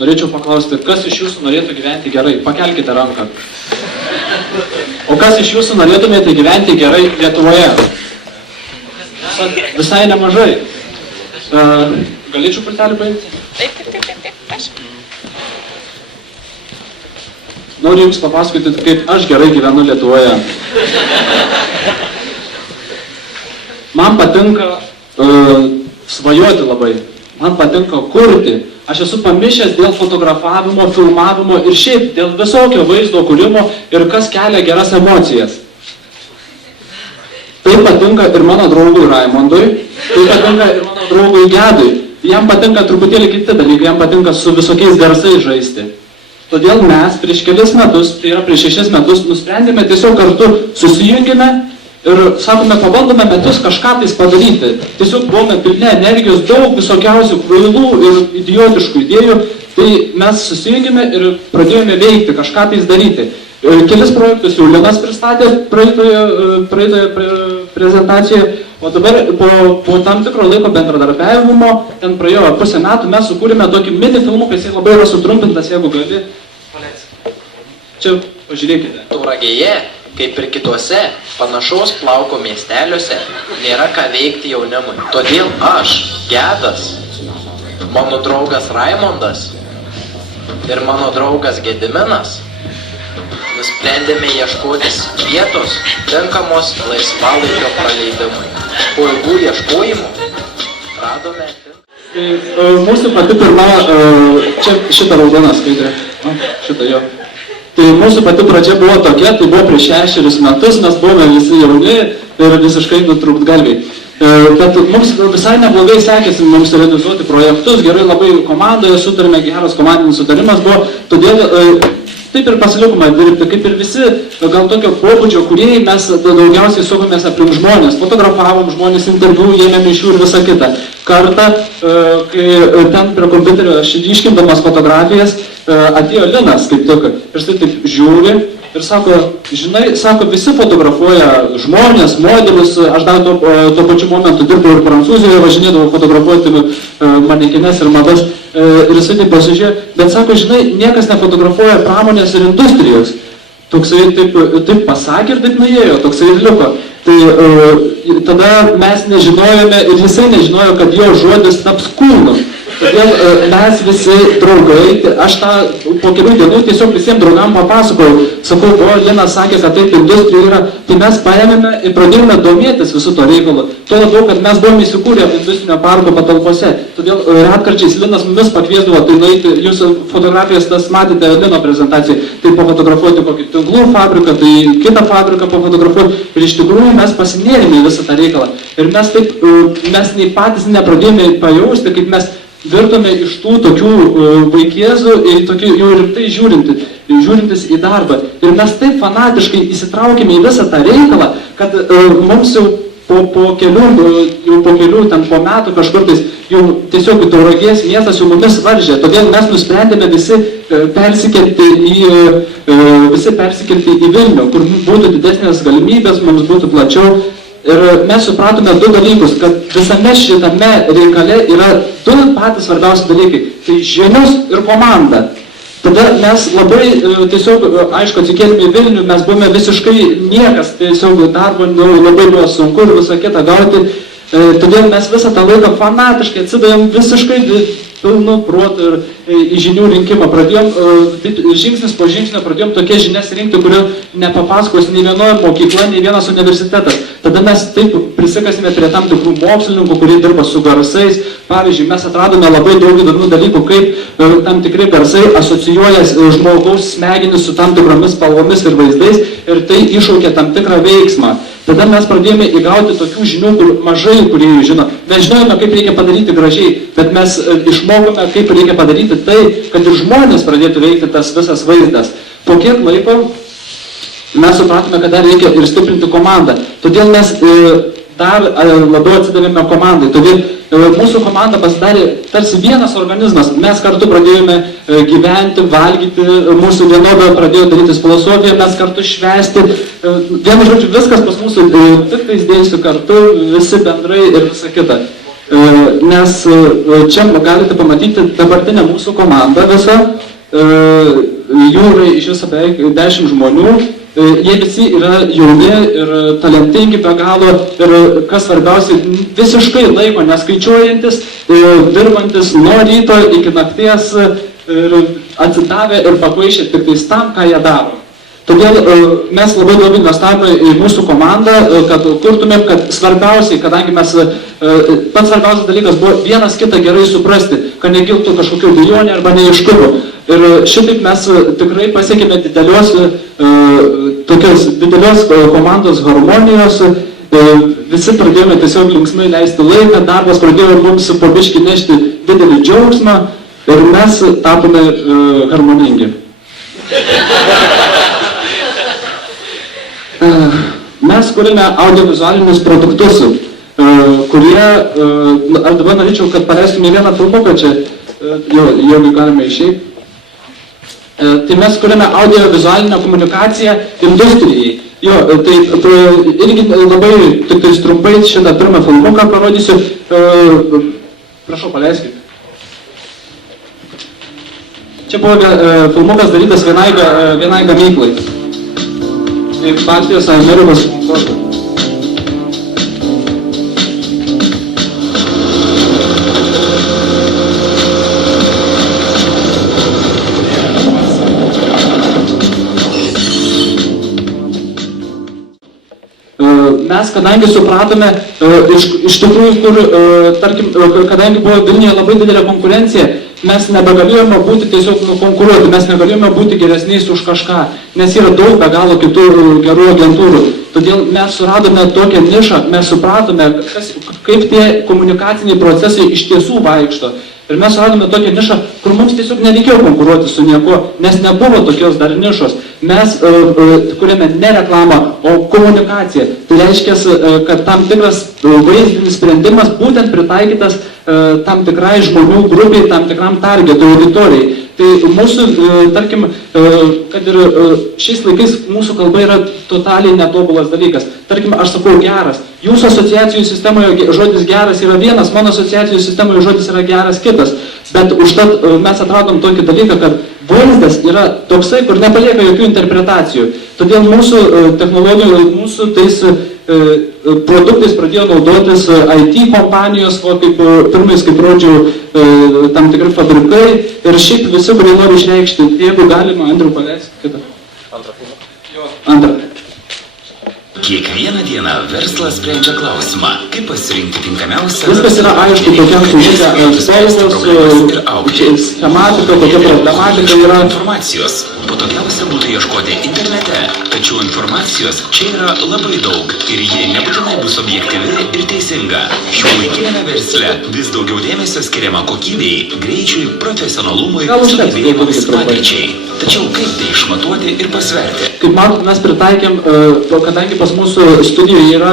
Norėčiau paklausti, kas iš jūsų norėtų gyventi gerai? Pakelkite ranką. O kas iš jūsų norėtumėte gyventi gerai Lietuvoje? Visai nemažai. Galėčiau pultelį paimti? Taip. Noriu jums papasakoti, kaip aš gerai gyvenu Lietuvoje. Man patinka svajoti labai. Man patinka kurti. Aš esu pamišęs dėl fotografavimo, filmavimo ir šiaip dėl visokio vaizdo kūrimo ir kas kelia geras emocijas. Tai patinka ir mano draugui Raimondui, tai patinka ir mano draugui Gedui. Jam patinka truputėlį kiti dalykai, jam patinka su visokiais garsais žaisti. Todėl mes prieš kelis metus, tai yra prieš 6 metus, nusprendėme tiesiog kartu susijungėme ir, sakome, pabandome metus kažką tais padaryti. Tiesiog buvome pilni energijos, daug visokiausių kvailų ir idiotiškų idėjų, tai mes susijungėme ir pradėjome veikti, kažką tais daryti. Kelis projektus jau Linas pristatė praeitoje prezentacijoje, o dabar po tam tikro laiko bendradarbiavimo, ten praėjo pusę metų, mes sukūrėme tokį mini filmuką, jis labai yra sutrumpintas, jeigu gali. Čia pažiūrėkite. Tauragėje, kaip ir kituose panašaus plauko miesteliuose, nėra ką veikti jaunimui. Todėl aš, Gedas, mano draugas Raimondas ir mano draugas Gediminas nusprendėme ieškotis vietos tinkamos laisvalaikio praleidimui. Po ilgų ieškojimų radome. Mūsų pati pirma, čia šitą raudoną skaidrę, šitą jo. Tai mūsų pati pradžia buvo tokia, tai buvo prieš 6 metus, mes buvome visi jauni ir visiškai nutrūktgalviai. Bet mums visai neblogai sekėsi mums realizuoti projektus, gerai labai komandoje sutarėme, geras komandinis sutarimas buvo, todėl taip ir pasilikome dirbti, kaip ir visi gal tokio pobūdžio kūrėjai, mes daugiausiai sukomės aplink žmonės, fotografavom žmonės, interviu, ėmėme iš jų ir visą kitą. Kartą, kai ten prie kompiuterio aš iškindamas fotografijas, atėjo Linas, kaip tik, ir štai taip žiūri ir sako, žinai, sako, visi fotografuoja žmonės, modelius, aš dar tuo pačiu momentu dirbau ir Prancūzijoje, važinėdavau fotografuoti manekines ir madas. Ir jisai taip pasižiūrėjo, bet sako, žinai, niekas nefotografuoja pramonės ir industrijos. Toksai taip pasakė ir taip nuėjo, toksai ir liko. Tai tada mes nežinojome ir jisai nežinojo, kad jo žodis taps kūnu. Todėl mes visi draugai, aš tą po kelių dienų tiesiog visiems draugam papasakojau, sakau, o Linas sakė, kad taip industrija yra, tai mes paėmėme ir pradėjome domėtis visų to reikalo. Tuo labiau, kad mes buvome įsikūrę industrinio parko patalpose. Todėl retkarčiais Linas mumis pakviesdavo, tai nueiti, jūs fotografijas tas matėte Lino prezentacijoje, tai pafotografuoti kokį tinklų fabriką, tai kitą fabriką pafotografuoti. Ir iš tikrųjų mes pasinėrėme visą tą reikalą. Ir mes taip, mes nei patys nepradėjome pajausti, kaip mes virtome iš tų tokių vaikėzų ir tokių jau rimtai žiūrintis į darbą. Ir mes taip fanatiškai įsitraukėme į visą tą reikalą, kad mums jau po kelių ten po metų kažkurtais jau tiesiog Tauragės miestas jau mumis varžė. Todėl mes nusprendėme visi persikelti į Vilnių, kur būtų didesnės galimybės, mums būtų plačiau. Ir mes supratome 2 dalykus, kad visame šitame reikale yra 2 patys svarbiausi dalykai. Tai žinios ir komanda. Tada mes labai tiesiog, aišku, atsikėlėme į Vilnių, mes buvome visiškai niekas, tiesiog darbo labai buvo sunku ir visą kitą gauti. Todėl mes visą tą laiką fanatiškai atsidavėm visiškai pilnu protu ir į žinių rinkimą. Pradėjom, žingsnis po žingsnio pradėjom tokias žinias rinkti, kurių nepapasakos nei vienoje mokykla, nei vienas universitetas. Tada mes taip prisikasime prie tam tikrų mokslininkų, kurie dirba su garsais. Pavyzdžiui, mes atradome labai daug įdomių dalykų, kaip tam tikri garsai asocijuoja žmogaus smegenis su tam tikromis spalvomis ir vaizdais ir tai iššaukia tam tikrą veiksmą. Tada mes pradėjome įgauti tokių žinių, kur mažai kūrėjų žino. Mes žinojome, kaip reikia padaryti gražiai, bet mes išmokome, kaip reikia padaryti tai, kad ir žmonės pradėtų veikti tas visas vaizdas. Po kiek laiko mes supratome, kad dar reikia ir stiprinti komandą. Todėl mes dar labiau atsidavėme komandai. Todėl mūsų komanda pasidarė tarsi vienas organizmas. Mes kartu pradėjome gyventi, valgyti, mūsų vienodą pradėjo darytis filosofiją, mes kartu švęsti. Vienu žodžiu, viskas pas mūsų tik tais dėsiu kartu, visi bendrai ir visa kita. Nes čia galite pamatyti dabartinę mūsų komandą visą, jų yra iš viso beveik 10 žmonių, jie visi yra jauni ir talentingi be galo ir kas svarbiausia, visiškai laiko neskaičiuojantis, dirbantis nuo ryto iki nakties ir atsidavę ir pakvaišę tik tais tam, ką jie daro. Todėl mes labai daug investavome į mūsų komandą, kad kurtumėm, kad svarbiausiai, kadangi mes, pats svarbiausias dalykas buvo vienas kitą gerai suprasti, kad negiltų kažkokių dėjonė arba neiškumų. Ir šitaip mes tikrai pasiekėme tokios didelios komandos harmonijos, visi pradėjome tiesiog linksmai leisti laiką, darbas pradėjo mums po biškį nešti didelį džiaugsmą ir mes tapome harmoningi. Mes kūrėme audiovizualinius produktus, kurie, aš dabar norėčiau, kad paleistume vieną filmuką čia, jeigu galime išeiti. Tai mes kūrėme audiovizualinę komunikaciją industrijai. Jo, tai irgi labai tik tais trumpai šitą pirmą filmuką parodysiu. Prašau, paleiskit. Čia buvo filmukas darytas vienai gamyklai. Baltijos Amerikos konkursą. Mes, kadangi supratome, iš tikrųjų, tarkim, kadangi buvo Vilniuje labai didelė konkurencija, mes nebegalėjome būti tiesiog konkuruoti, mes negalėjome būti geresniais už kažką, nes yra daug be galo kitų gerų agentūrų. Todėl mes suradome tokią nišą, mes supratome, kaip tie komunikaciniai procesai iš tiesų vaikšto. Ir mes suradome tokią nišą, kur mums tiesiog nereikėjo konkuruoti su nieko, nes nebuvo tokios dar nišos. Mes kuriame ne reklamą, o komunikaciją. Tai reiškia, kad tam tikras vaizdinis sprendimas būtent pritaikytas tam tikrai žmonių grupiai, tam tikram targetui, auditorijai. Tai mūsų, tarkim, kad ir šiais laikais mūsų kalba yra totaliai netobulas dalykas. Tarkim, aš sakau geras. Jūsų asociacijų sistemoje žodis geras yra vienas, mano asociacijų sistemoje žodis yra geras kitas. Bet užtat mes atradom tokį dalyką, kad vaizdas yra toksai, kur nepalieka jokių interpretacijų. Todėl mūsų technologijų, mūsų tais produktais pradėjo naudotis IT kompanijos, kaip pirmais, kaip rodžiau, tam tikri fabrikai ir šiaip visi, kurie nori išreikšti. Jeigu galima, Andriu, paleisk kitą. Antrą. Kiekvieną dieną verslas sprendžia klausimą, kaip pasirinkti tinkamiausią... Viskas yra aišku, kokiam spalvos, schematika, kokia problematika yra. Informacijos. Patogiausia būtų ieškoti internete, tačiau informacijos čia yra labai daug ir ji nebūtinai bus objektyvi ir teisinga. Šiuolaikiniame versle vis daugiau dėmesio skiriama kokybei, greičiui, profesionalumui, sugebėjimams, patirčiai. Tačiau kaip tai išmatuoti ir pasverti? Kaip matot, mes pritaikėm, kadangi pas mūsų studijoje yra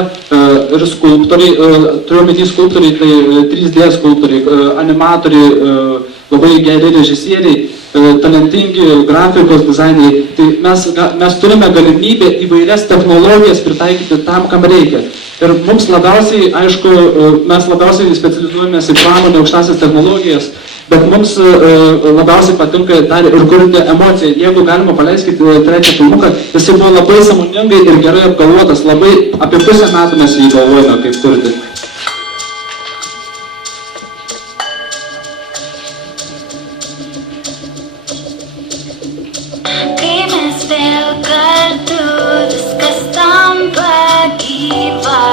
ir skulptoriai, turiu omeny skulptoriai, tai 3D skulptoriai, animatoriai, labai geri režisieriai, talentingi grafikos dizaineriai, tai mes turime galimybę įvairias technologijas pritaikyti tam, kam reikia. Ir mums labiausiai, aišku, mes labiausiai specializuojamės į pramonę, aukštasias technologijas, bet mums labiausiai patinka dar ir kurti emociją. Jeigu galima paleiskite trečią filmuką, jis buvo labai sąmoningai ir gerai apgalvotas, labai apie pusę metų mes jį galvojame, kaip kurti. Kai mes vėl kartu, viskas tampa gyva,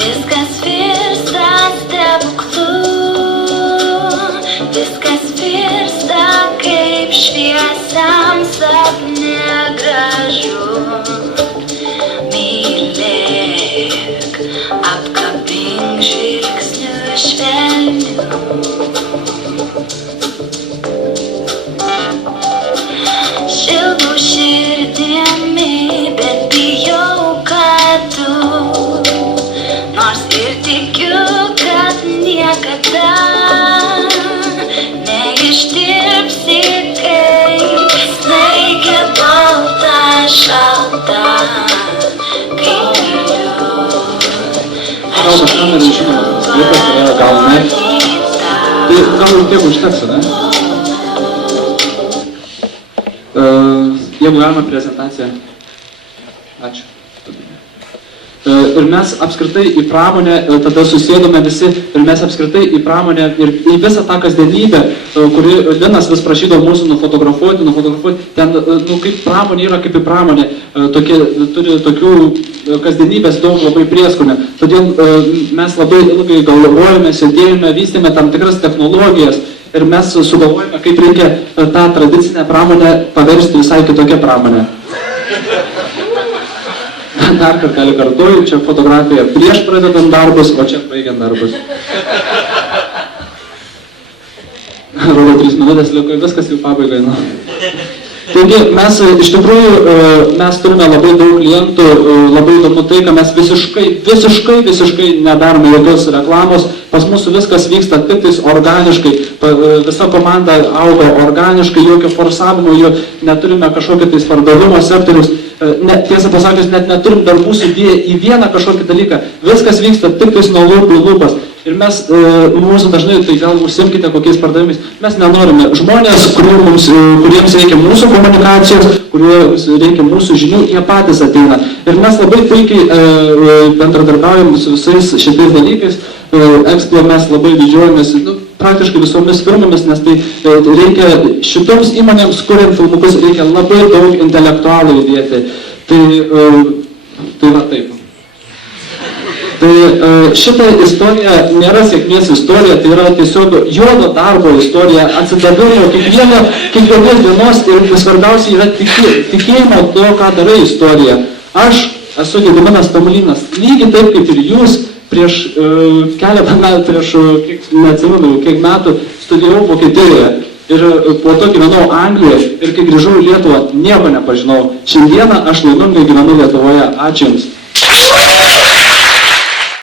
viskas virsta stebuklu, viskas virsta kaip šviesiam sapne gražu. Mylėk, apkabink žvilgsniu švelniu. Šildu širdimi, bet bijau, kad tu, nors ir tikiu, kad niekada neištirpsi, kai snaigė balta šalta, kai myliu, aš myliu. gal ne? Tai gal ir tiek užteks, ne? Jeigu galima prezentaciją. Ačiū. Ir mes apskritai į pramonę, tada susėdome visi, ir mes apskritai į pramonę ir į visą tą kasdienybę, kuri Linas vis prašydavo mūsų nufotografuoti, ten, kaip pramonė yra kaip į pramonę, turi tokių kasdienybės daug labai prieskonę. Todėl mes labai ilgai galvojame, sėdėjome, vystėme tam tikras technologijas ir mes sugalvojame, kaip reikia tą tradicinę pramonę paversti visai kitokią pramonę. Dar kartelį kartuoju, čia fotografija prieš pradedant darbus, o čia baigiant darbus. Rodo 3 minutės liko, viskas jau pabaigai. Taigi mes iš tikrųjų mes turime labai daug klientų, labai įdomu tai, kad mes visiškai nedarome jokios reklamos, pas mūsų viskas vyksta tik tais organiškai, visa komanda auga organiškai, jokio forsavimo, neturime kažkokio tais pardavimo sektoriaus. Tiesą pasakius, net neturim darbų sudėję į vieną kažkokį dalyką. Viskas vyksta tik tais nuo lūpų į lūpas. Ir mes, mūsų dažnai, tai gal užsimkite kokiais pardavimais, mes nenorime. Žmonės, kuriems reikia mūsų komunikacijos, kuriems reikia mūsų žinių, jie patys ateina. Ir mes labai puikiai bendradarbiaujam su visais šitais dalykais. Explo mes labai didžiuojamės praktiškai visomis firmomis, nes tai reikia šitoms įmonėms, kuriant filmukus, reikia labai daug intelektualų įdėti. Tai va taip. Tai šita istorija nėra sėkmės istorija, tai yra tiesiog juodo darbo istorija, atsidavimo kiekvienos dienos ir svarbiausia yra tikėjimo to, ką darai istorija. Aš esu Gediminas Tamulynas, lygiai taip kaip ir jūs, prieš keletą metų, neatsimenu, kiek metų studijavau Vokietijoje ir po to gyvenau Anglijoje ir kai grįžau į Lietuvą, nieko nepažinau. Šiandieną aš laimingai gyvenu Lietuvoje. Ačiū Jums.